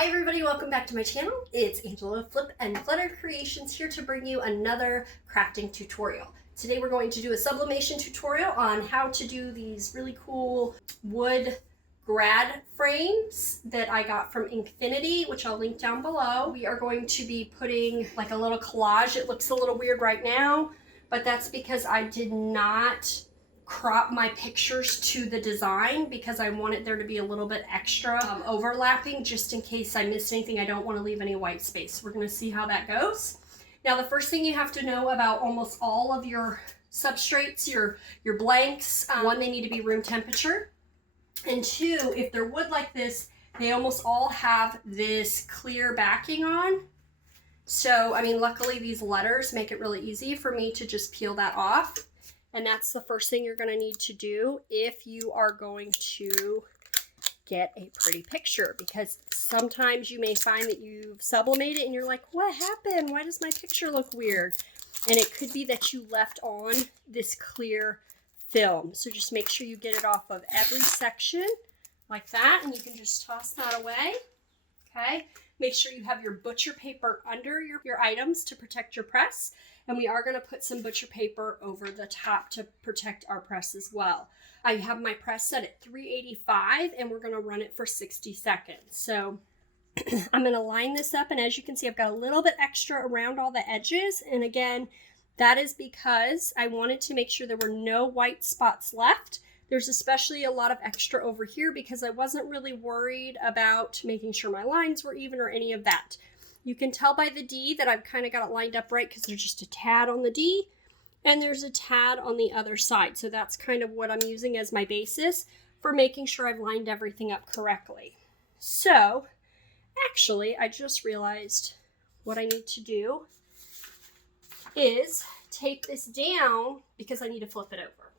Hi everybody, welcome back to my channel. It's Angela Flip and Clutter Creations here to bring you another crafting tutorial. Today we're going to do a sublimation tutorial on how to do these really cool wood grad frames that I got from Infinity, which I'll link down below. We are going to be putting like a little collage. It looks a little weird right now, but that's because I did not crop my pictures to the design because I wanted there to be a little bit extra overlapping just in case I missed anything. I don't want to leave any white space. We're going to see how that goes. Now the first thing you have to know about almost all of your substrates, your blanks, one, they need to be room temperature, and two, if they're wood like this, they almost all have this clear backing on. So I mean, luckily these letters make it really easy for me to just peel that off. And that's the first thing you're going to need to do if you are going to get a pretty picture, because sometimes you may find that you've sublimated and you're like, what happened? Why does my picture look weird? And it could be that you left on this clear film. So just make sure you get it off of every section like that, and you can just toss that away. Okay. Make sure you have your butcher paper under your items to protect your press. And we are going to put some butcher paper over the top to protect our press as well. I have my press set at 385 and we're going to run it for 60 seconds. So I'm going to line this up, and as you can see, I've got a little bit extra around all the edges. And again, that is because I wanted to make sure there were no white spots left. There's especially a lot of extra over here because I wasn't really worried about making sure my lines were even or any of that. You can tell by the D that I've kind of got it lined up right because there's just a tad on the D and there's a tad on the other side. So that's kind of what I'm using as my basis for making sure I've lined everything up correctly. So actually, I just realized what I need to do is tape this down because I need to flip it over.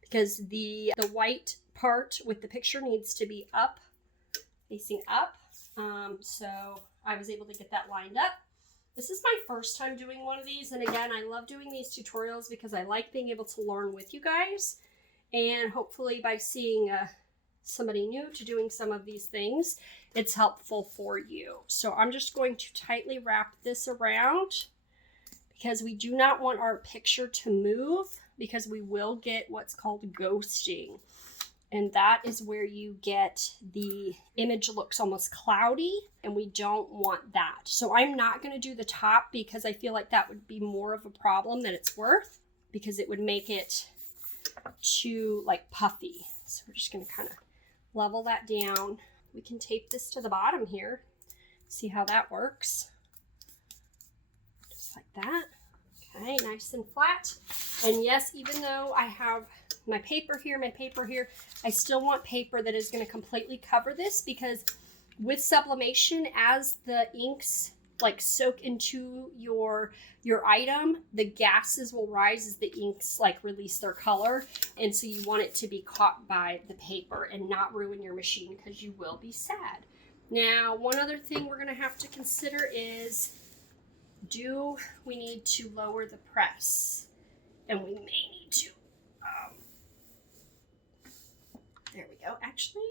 Because the white part with the picture needs to be up, facing up. So I was able to get that lined up. This is my first time doing one of these, and again, I love doing these tutorials because I like being able to learn with you guys, and hopefully by seeing somebody new to doing some of these things, it's helpful for you. So I'm just going to tightly wrap this around because we do not want our picture to move, because we will get what's called ghosting. And that is where you get the image looks almost cloudy, and we don't want that. So I'm not going to do the top because I feel like that would be more of a problem than it's worth, because it would make it too like puffy. So we're just going to kind of level that down. We can tape this to the bottom here. See how that works. Just like that. Okay, nice and flat. And yes, even though I have my paper here, I still want paper that is going to completely cover this, because with sublimation, as the inks like soak into your item, the gases will rise as the inks like release their color. And so you want it to be caught by the paper and not ruin your machine, because you will be sad. Now, one other thing we're going to have to consider is, do we need to lower the press? And we may need to. There we go. Actually,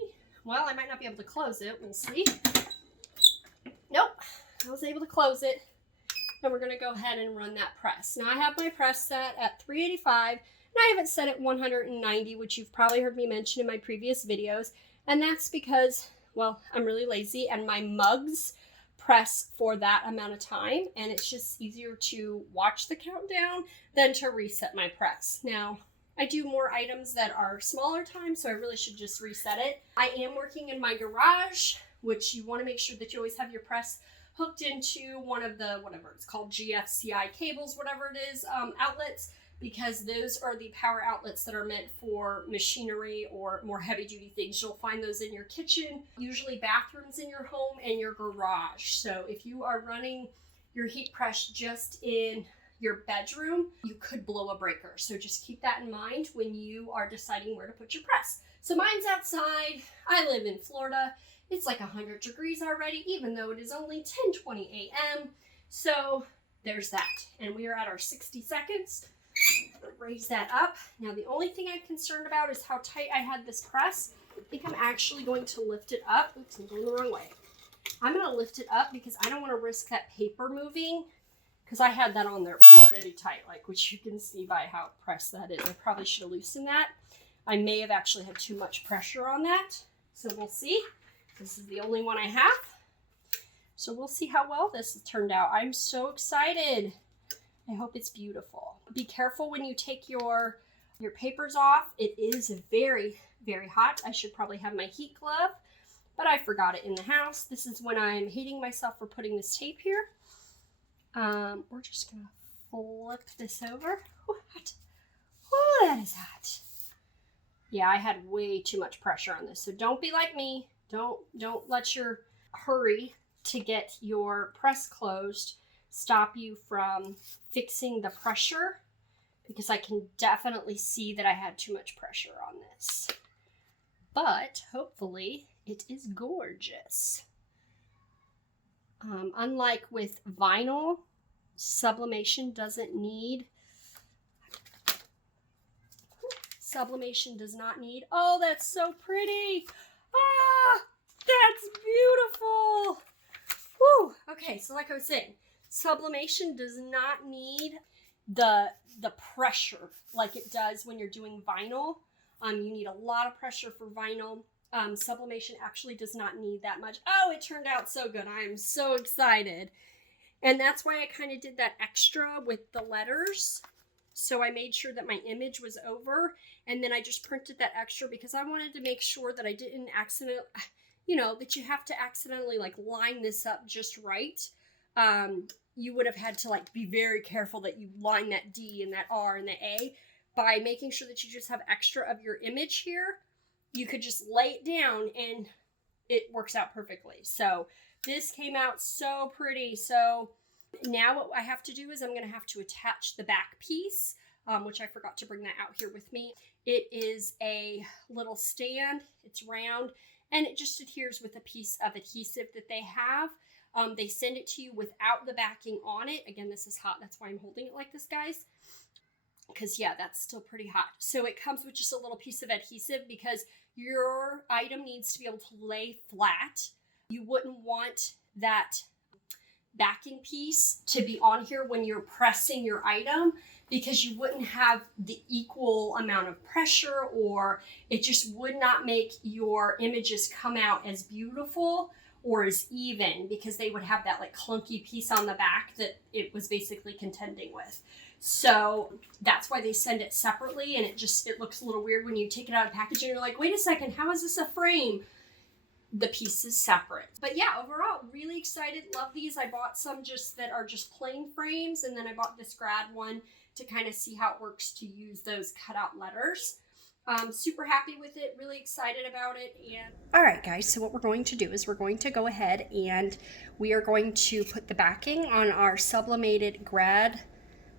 well, I might not be able to close it. We'll see. Nope, I was able to close it. And we're going to go ahead and run that press. Now I have my press set at 385, and I have it set at 190, which you've probably heard me mention in my previous videos. And that's because, well, I'm really lazy, and my mugs press for that amount of time, and it's just easier to watch the countdown than to reset my press. Now, I do more items that are smaller time, so I really should just reset it. I am working in my garage, which you want to make sure that you always have your press hooked into one of the, whatever it's called, GFCI cables, whatever it is, outlets, because those are the power outlets that are meant for machinery or more heavy duty things. You'll find those in your kitchen, usually bathrooms in your home, and your garage. So if you are running your heat press just in your bedroom, you could blow a breaker. So just keep that in mind when you are deciding where to put your press. So mine's outside. I live in Florida. It's like 100 degrees already, even though it is only 10:20 a.m. So there's that. And we are at our 60 seconds. Raise that up. Now the only thing I'm concerned about is how tight I had this press. I think I'm actually going to lift it up. Oops, I'm going the wrong way. I'm going to lift it up because I don't want to risk that paper moving, because I had that on there pretty tight, like, which you can see by how pressed that is. I probably should have loosened that. I may have actually had too much pressure on that. So we'll see. This is the only one I have. So we'll see how well this has turned out. I'm so excited. I hope it's beautiful. Be careful when you take your papers off. It is very, very hot. I should probably have my heat glove, but I forgot it in the house. This is when I'm hating myself for putting this tape here. We're just gonna flip this over. What? Oh, that is hot. Yeah, I had way too much pressure on this. So don't be like me. Don't let your hurry to get your press closed stop you from fixing the pressure, because I can definitely see that I had too much pressure on this. But hopefully it is gorgeous. Unlike with vinyl, sublimation doesn't need, sublimation does not need, oh, that's so pretty. Ah, that's beautiful. Whew. Okay, so like I was saying, sublimation does not need the pressure like it does when you're doing vinyl. You need a lot of pressure for vinyl. Sublimation actually does not need that much. Oh, it turned out so good. I am so excited. And that's why I kind of did that extra with the letters. So I made sure that my image was over, and then I just printed that extra because I wanted to make sure that I didn't accidentally, you know, that you have to accidentally like line this up just right. You would have had to like be very careful that you line that D and that R and the A. By making sure that you just have extra of your image here, you could just lay it down and it works out perfectly. So this came out so pretty. So now what I have to do is I'm going to have to attach the back piece, which I forgot to bring that out here with me. It is a little stand. It's round, and it just adheres with a piece of adhesive that they have. They send it to you without the backing on it. Again, this is hot. That's why I'm holding it like this, guys. Because, yeah, that's still pretty hot. So it comes with just a little piece of adhesive because your item needs to be able to lay flat. You wouldn't want that backing piece to be on here when you're pressing your item, because you wouldn't have the equal amount of pressure, or it just would not make your images come out as beautiful or as even, because they would have that like clunky piece on the back that it was basically contending with. So that's why they send it separately, and it looks a little weird when you take it out of the package and you're like, wait a second, how is this a frame? The piece is separate. But yeah, overall, really excited. Love these. I bought some that are just plain frames, and then I bought this grad one to kind of see how it works to use those cutout letters. Super happy with it, really excited about it. And all right, guys, so what we're going to do is we're going to go ahead and we are going to put the backing on our sublimated grad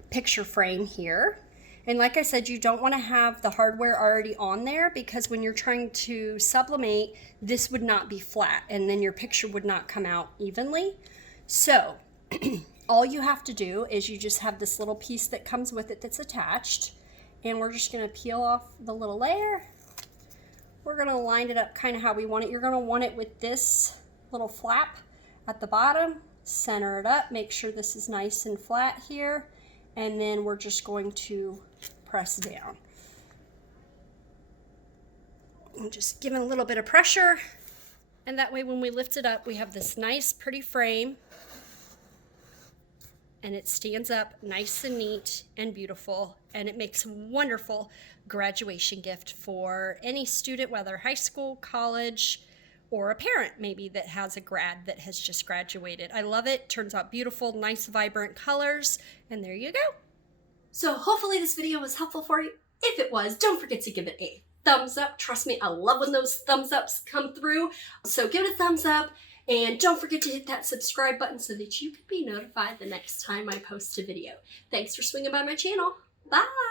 picture frame here. And like I said, you don't want to have the hardware already on there, because when you're trying to sublimate, this would not be flat and then your picture would not come out evenly. So all you have to do is you just have this little piece that comes with it that's attached, and we're just going to peel off the little layer. We're going to line it up kind of how we want it. You're going to want it with this little flap at the bottom. Center it up, make sure this is nice and flat here, and then we're just going to press down. And just give it a little bit of pressure, and that way when we lift it up, we have this nice pretty frame, and it stands up nice and neat and beautiful, and it makes a wonderful graduation gift for any student, whether high school, college, or a parent maybe that has a grad that has just graduated. I love it. Turns out beautiful, nice, vibrant colors, and there you go. So hopefully this video was helpful for you. If it was, don't forget to give it a thumbs up. Trust me, I love when those thumbs ups come through. So give it a thumbs up, and don't forget to hit that subscribe button so that you can be notified the next time I post a video. Thanks for swinging by my channel. Bye!